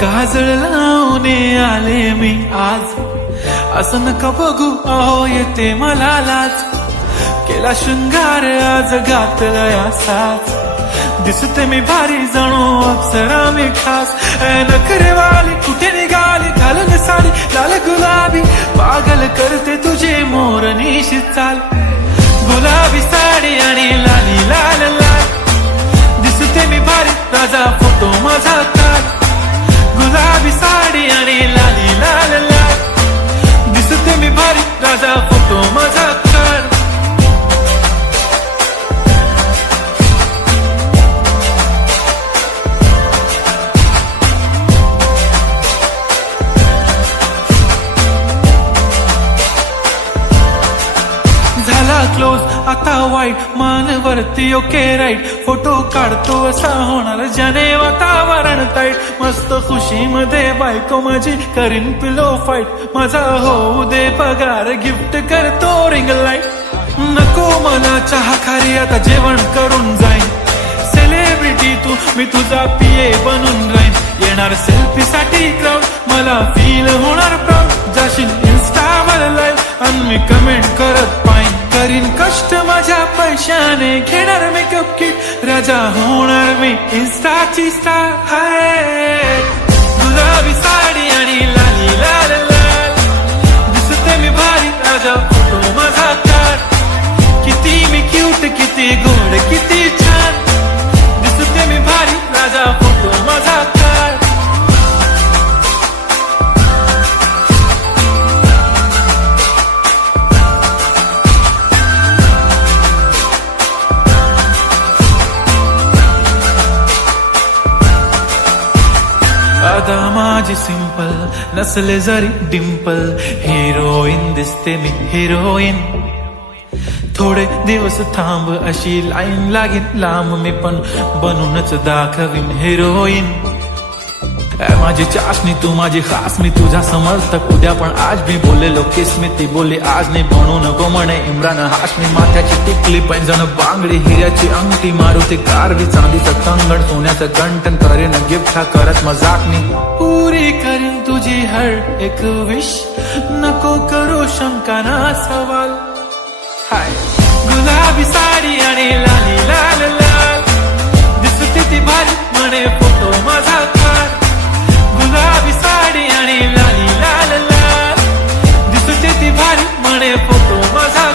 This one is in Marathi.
काजळ लावून आले मी आज, असं नका बघू अहो येते मला लाज. केला शृंगार आज घातलाय असाच, दिसते मी भारी जणू अप्सरा मी खास. नखरेवाली कुठे निघाली घालून साडी लाल गुलाबी, पागल करते तुझे मोरनीशी चाल. गुलाबी साडी आणि लाली लाल लाल, दिसते मी भारी राजा फोटो माझा काढ. गुलाबी साडी आणि लाली लाल लाल, दिसते मी भारी राजा फोटो माझा काढ. झाला क्लोज आता वाईट, मानवरती ओके राईट. फोटो काढतो असा होणार ज्याने वातावरण ताईट. मस्त खुशीमध्ये बायको माझी करीन पिलो फाईट. माझा होऊ दे पगार गिफ्ट करतो रिंग लाईट. नको मला चहा खारी आता जेवण करून जाईन. सेलिब्रिटी तू मी तुझा पिये बनून राहीन. येणार सेल्फी साठी क्राऊड मला फील होणार प्राऊड. जाशील इन्स्टावर लाईव्ह आणि मी कमेंट करत पाईन. करीन कष्ट माझ्या पैशाने घेणार मेकअप किट. राजा होणार मी इन्स्टाची स्टार. हाय गुलाबी साडी आणि लाली लाल लाल, दिसते मी भारी राजा फोटो माझा काढ. किती मी क्यूट किती गोड किती छान, दिसते मी भारी राजा फोटो माझा काढ. आता माझी सिंपल नसले जरी डिंपल, हिरोईन दिसते मी हिरोईन. थोडे दिवस थांब अशी लाईन लागेल लांब, मी पण बनूनच दाखवीन हिरोईन. माझी चाशनी तू माझी खास, मी तुझा समर्थक उद्या पण आज मी बोललेलो किस मी ती बोलली आज नाही. बनू नको म्हणे इम्रान हाशमी. माथ्याची टिकली पैंजण बांगडी हिऱ्याची अंगठी, मारुती कारवी चांदीचं कंगण सोन्याचं गंटन. करेन गिफ्ट हा करत मजाक मी, पुरी करीन तुझी हर एक विश. नको करू शंका ना सवाल. हाय गुलाबी साडी आणि लाली लाल लाल, दिसते ती भारी म्हणे फोटो माझा काढ. गुलाबी साडी आणि लाली लाल लाल, दिसते ती भारी म्हणे फोटो माझा